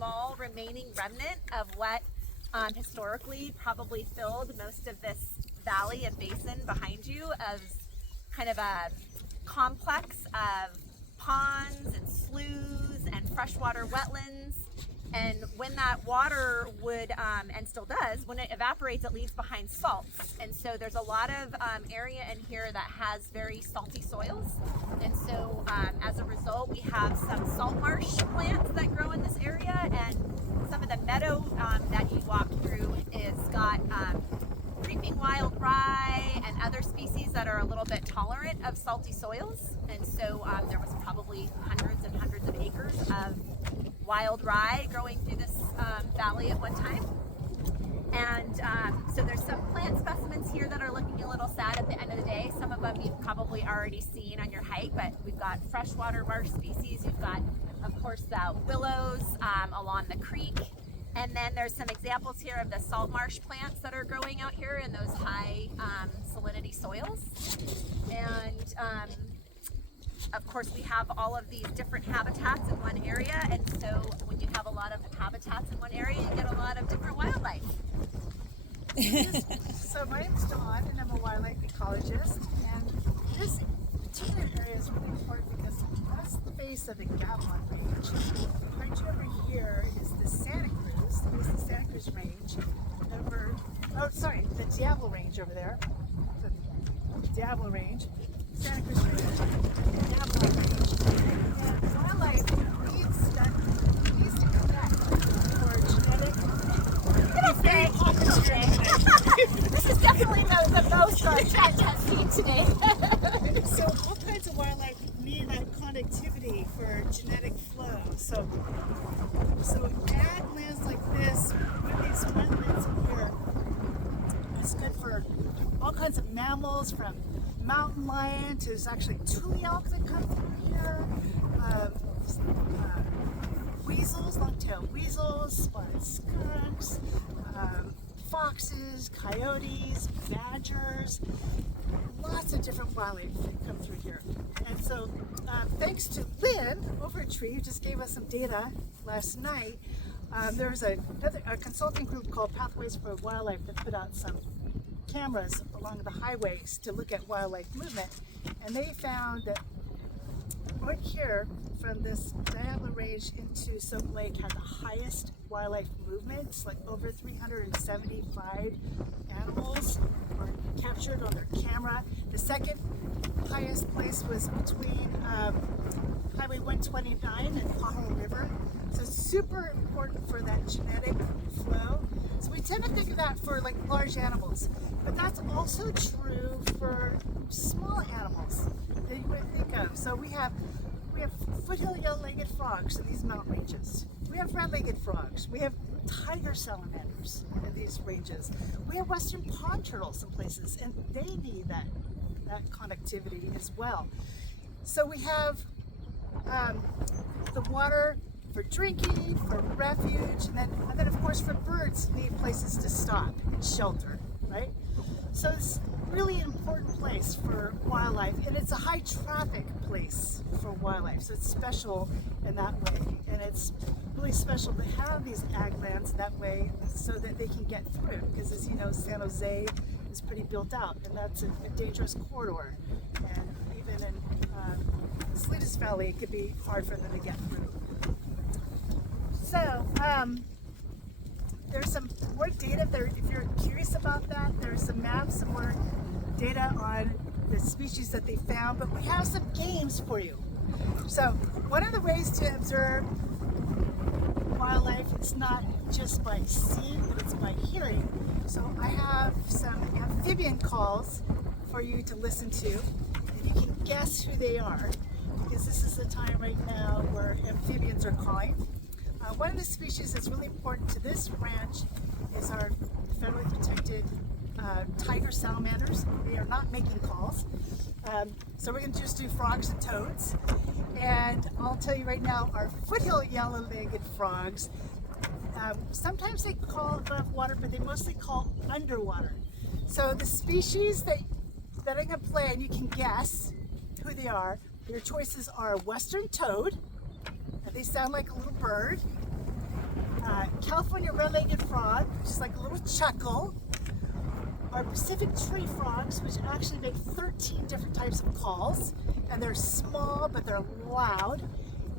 small remaining remnant of what historically probably filled most of this valley and basin behind you as kind of a complex of ponds and sloughs and freshwater wetlands. And when that water would, and still does, when it evaporates, it leaves behind salts. And so there's a lot of area in here that has very salty soils. And so as a result, we have some salt marsh plants that grow in this area. And some of the meadow that you walk through is got creeping wild rye and other species that are a little bit tolerant of salty soils. And so there was probably hundreds and hundreds of acres of wild rye growing through this valley at one time. And so there's some plant specimens here that are looking a little sad at the end of the day. Some of them you've probably already seen on your hike, but we've got freshwater marsh species. You've got, of course, the willows along the creek. And then there's some examples here of the salt marsh plants that are growing out here in those high salinity soils. And of course, we have all of these different habitats in one area, and so when you have a lot of habitats in one area, you get a lot of different wildlife. So my name's Dawn, and I'm a wildlife ecologist, and this particular area is really important because that's the base of the Gavilan Range. Right over here is the Santa Cruz. There's the Santa Cruz Range. The Diablo Range over there. The Diablo Range. Santa Cruz Range, Diablo Range, and wildlife needs to connect for genetic. This is definitely the most our chat has seen today. So all kinds of wildlife need that connectivity for genetic flow. So ag lands like this, with these wetlands in here, it's good for all kinds of mammals, from mountain lion to there's actually tule elk that come through here, weasels, long-tailed weasels, spotted skunks, foxes, coyotes, badgers, lots of different wildlife that come through here. And so thanks to Lynn over at Tree, who just gave us some data last night, there was a consulting group called Pathways for Wildlife that put out some cameras along the highways to look at wildlife movement, and they found that right here from this Diablo Range into Soap Lake had the highest wildlife movements, like over 375 animals were captured on their camera. The second highest place was between Highway 129 and Pajaro River. So it's super important for that genetic flow. So we tend to think of that for like large animals, but that's also true for small animals that you would think of. So we have foothill yellow-legged frogs in these mountain ranges. We have red-legged frogs. We have tiger salamanders in these ranges. We have western pond turtles in places, and they need that connectivity as well. So we have the water for drinking, for refuge, and then of course for birds need places to stop and shelter, right? So it's really an important place for wildlife, and it's a high traffic place for wildlife, so it's special in that way. And it's really special to have these ag lands that way so that they can get through, because as you know, San Jose is pretty built out, and that's a dangerous corridor, and even in Salinas Valley it could be hard for them to get through. So there's some more data there. If you're curious about that, there's some maps, some more data on the species that they found, but we have some games for you. So one of the ways to observe wildlife is not just by seeing, but it's by hearing. So I have some amphibian calls for you to listen to, and you can guess who they are, because this is the time right now where amphibians are calling. One of the species that's really important to this ranch is our federally protected tiger salamanders. They are not making calls. So we're going to just do frogs and toads. And I'll tell you right now, our foothill yellow-legged frogs, sometimes they call above water, but they mostly call underwater. So the species that I'm going to play, and you can guess who they are, your choices are western toad, and they sound like a little bird, California red-legged frog, which is like a little chuckle. Our Pacific tree frogs, which actually make 13 different types of calls, and they're small but they're loud.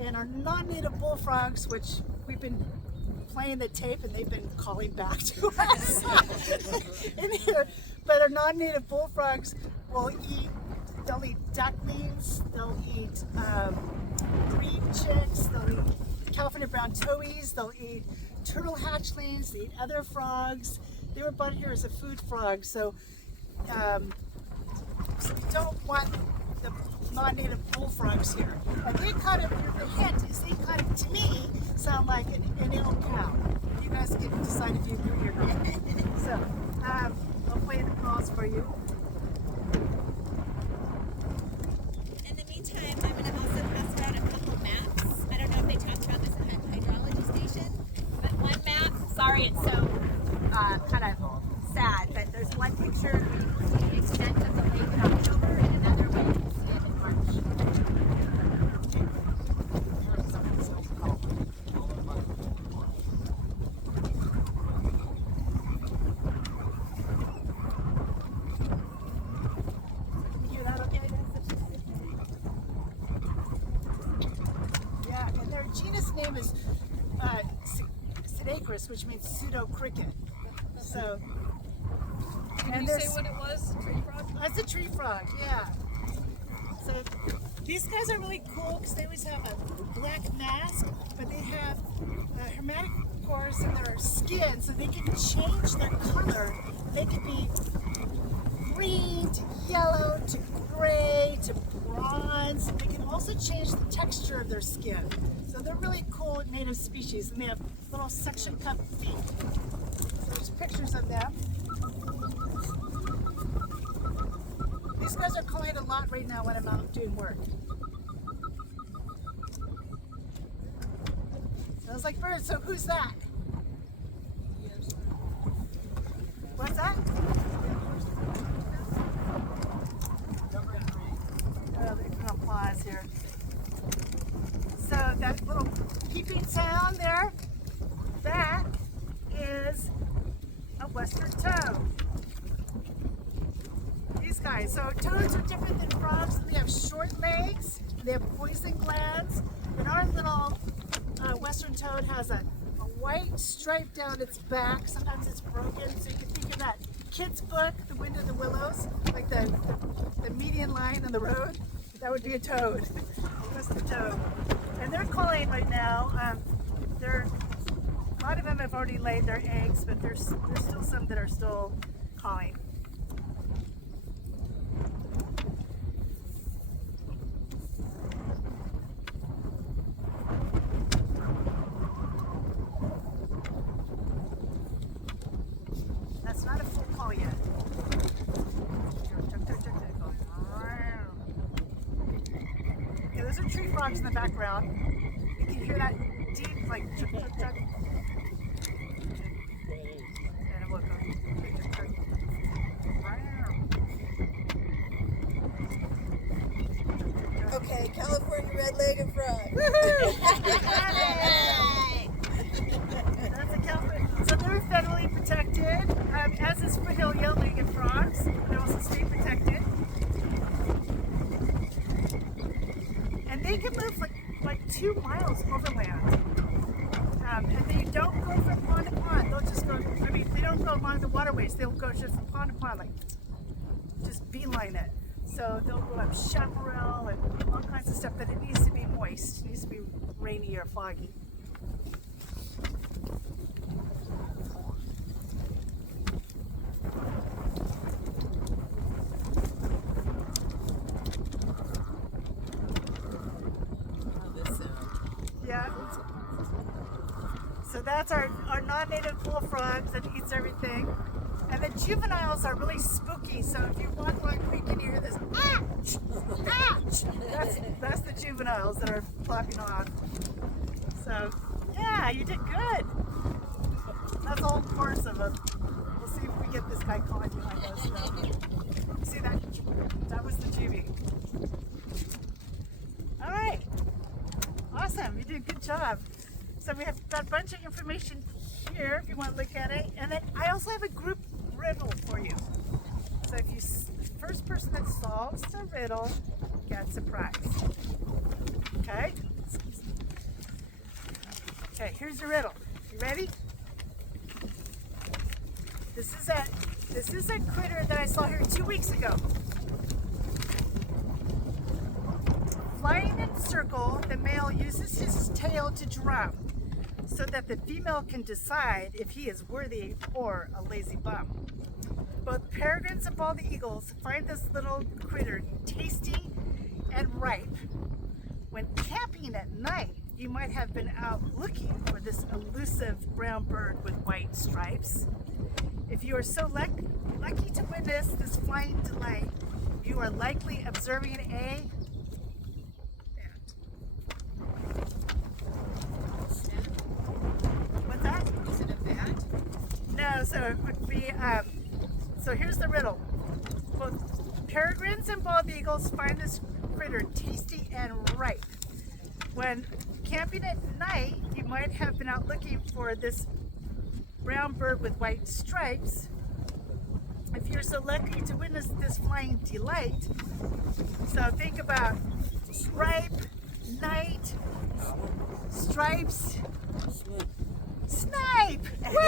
And our non-native bullfrogs, which we've been playing the tape and they've been calling back to us in here. But our non-native bullfrogs will they'll eat ducklings, they'll eat green chicks, they'll eat California brown towhees, they'll eat turtle hatchlings, they eat other frogs. They were brought here as a food frog, so we don't want the non-native bullfrogs here. And they kind of, the hint is they kind of, to me, sound like an ill cow. You guys can decide if you agree or not. So, I'll play the calls for you. In the meantime, I'm going to also pass around a couple maps. I don't know if they talked about this at the hydrology station, but one map, sorry it's so kind of sad, but there's one picture where you can see the extent of the lake in October and another where you can see it in March. You hear that okay? Yeah, and their genus name is Sidacris, which means pseudo cricket. So, Can you say what it was? Tree frog? That's a tree frog, yeah. So these guys are really cool because they always have a black mask, but they have hermetic pores in their skin, so they can change their color. They can be green to yellow to gray to bronze. They can also change the texture of their skin. So they're really cool native species, and they have little suction cup feet. So there's pictures of them. These guys are calling a lot right now when I'm out doing work. Sounds like birds, so who's that? What's that? Oh, they can applause here. So that little peeping sound there, that is a western toad. These guys. So toads are different than frogs. They have short legs. They have poison glands. And our little western toad has a white stripe down its back. Sometimes it's broken. So you can think of that kid's book, The Wind in the Willows, like the median line on the road. That would be a toad. Western toad. And they're calling right now. A lot of them have already laid their eggs, but there's still some that are still calling. That's not a full call yet. Okay, those are tree frogs in the background. You can hear that deep, like chuk chuk chuk. And look, chuk chuk chuk. Okay, California red-legged frog. That's a California. So they're federally protected, as is foothill yellow-legged frogs. They're also state protected. And they can move like 2 miles overland. And they don't go from pond to pond. They'll just go, I mean, they don't go along the waterways. They'll go just from pond to pond, like just beeline it. So they'll go up chaparral and all kinds of stuff, but it needs to be moist. It needs to be rainy or foggy. Yeah. So that's our non-native bullfrog that eats everything. And the juveniles are really spooky, so if you walk along the creek and you hear this, ouch, ouch, that's the juveniles that are flopping off. So, yeah, you did good. That's all course of them. We'll see if we get this guy calling behind us. So. See that? That was the juvie. All right. Awesome, you did a good job. So we have got a bunch of information here if you want to look at it. And then I also have a group riddle for you. So if you, first person that solves the riddle gets a prize. Okay? Okay, here's the riddle. You ready? This is a critter that I saw here 2 weeks ago. Flying in a circle, the male uses his tail to drum so that the female can decide if he is worthy or a lazy bum. Both peregrines and bald eagles find this little critter tasty and ripe. When camping at night, you might have been out looking for this elusive brown bird with white stripes. If you are so lucky to witness this flying delight, you are likely observing a what's that? Is it a bat? No, so it would be, so here's the riddle. Both peregrines and bald eagles find this critter tasty and ripe. When camping at night, you might have been out looking for this brown bird with white stripes. If you're so lucky to witness this flying delight, so think about ripe, night, stripes, snipe! Woo!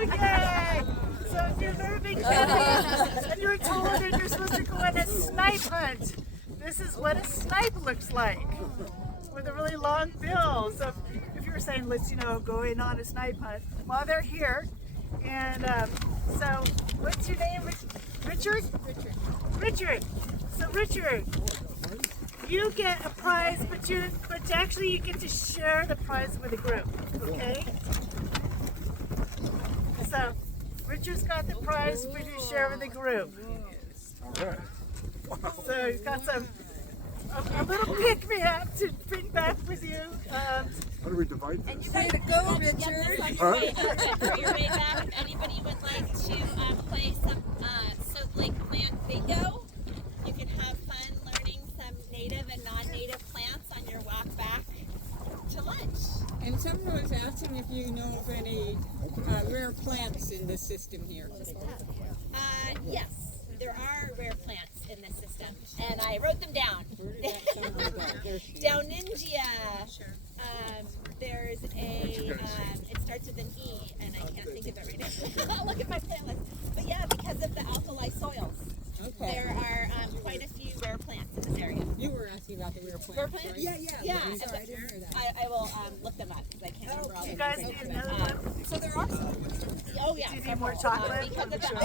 Yay! So if you're very big fan and you're told that you're supposed to go on a snipe hunt, this is what a snipe looks like with a really long bill. So if you were saying, let's, going on a snipe hunt, well, they're here. And so what's your name? Richard? Richard. So Richard, you get a prize, but actually you get to share the prize with a group, okay? So Richard's got the prize for you to share with the group. All right. So he's got a little pick-me-up to bring back with you. How do we divide this? And you gotta go, Richard. For your way back, if anybody would like to play some Soap Lake plant bingo, you can have fun learning some native and non-native plants on your walk back to lunch. And someone was asking if you know of any rare plants in the system here. Yes, there are rare plants in this system, and I wrote them down. Where did that come from? Downingia. There's it starts with an E, and I can't think of it right now. Look at my plant list. But yeah, because of the alkali soils, Okay. there are quite a few rare plants in this area. You were asking about the rare plants. Rare plants? right? Yeah. Sorry, I didn't hear that. I will look them up because I can't remember all the You guys names. need another one? So there are some. Oh yeah. Do you need more chocolate? Because of the